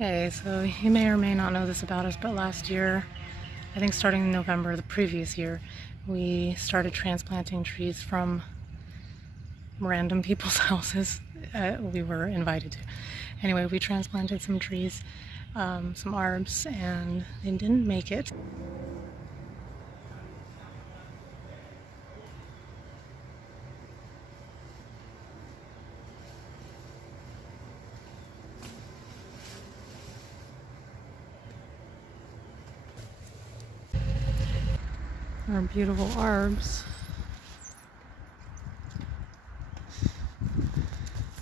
Okay, so you may or may not know this about us, but last year, I think starting in November, the previous year, we started transplanting trees from random people's houses we were invited to. Anyway, we transplanted some trees, some arbs, and they didn't make it. Our beautiful arbs.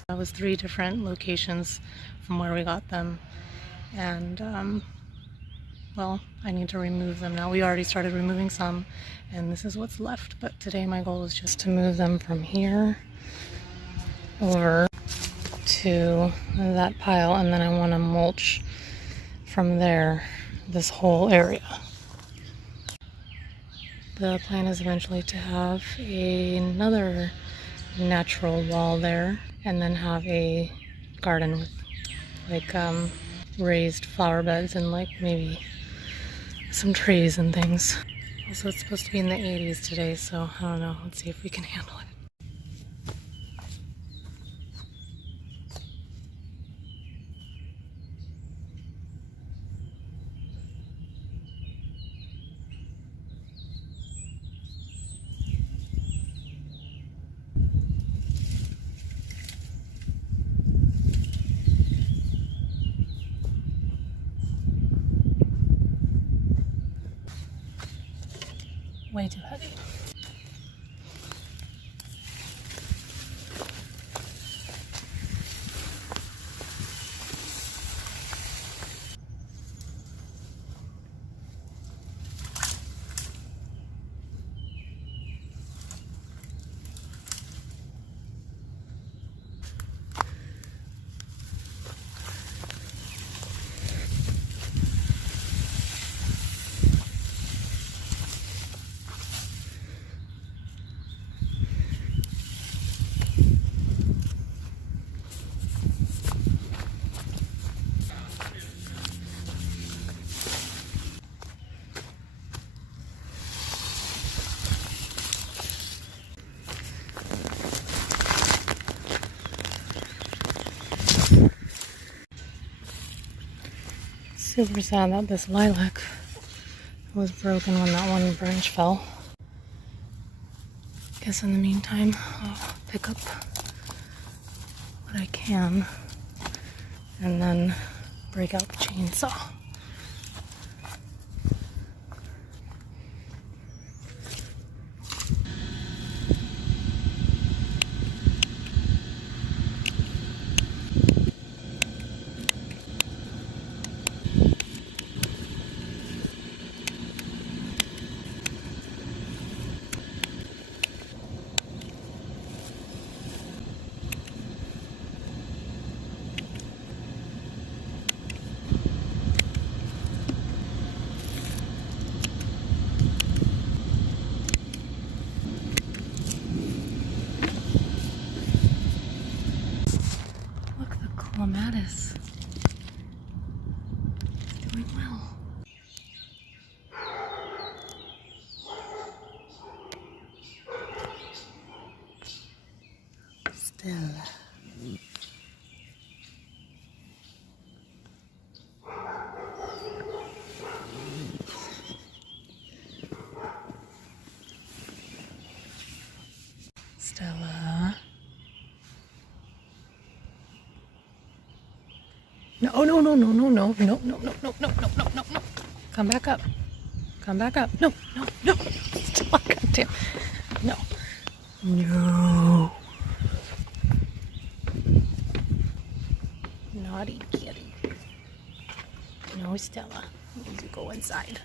That was 3 different locations from where we got them, and well, I need to remove them now. We already started removing some, and this is what's left, but today my goal is just to move them from here over to that pile, and then I want to mulch from there this whole area. The plan is eventually to have another natural wall there, and then have a garden with like raised flower beds and like maybe some trees and things. Also, it's supposed to be in the 80s today, so I don't know. Let's see if we can handle it. Way too heavy. Super sad that this lilac was broken when that one branch fell. Guess in the meantime, I'll pick up what I can and then break out the chainsaw. Clematis. It's doing well. Still. Stella. No, no, no, no, no, no, no, no, no, no, no, no, no, no, no. Come back up. Come back up. No, no, no. Stella, goddamn. No. No. Naughty kitty. No, Stella. You need to go inside.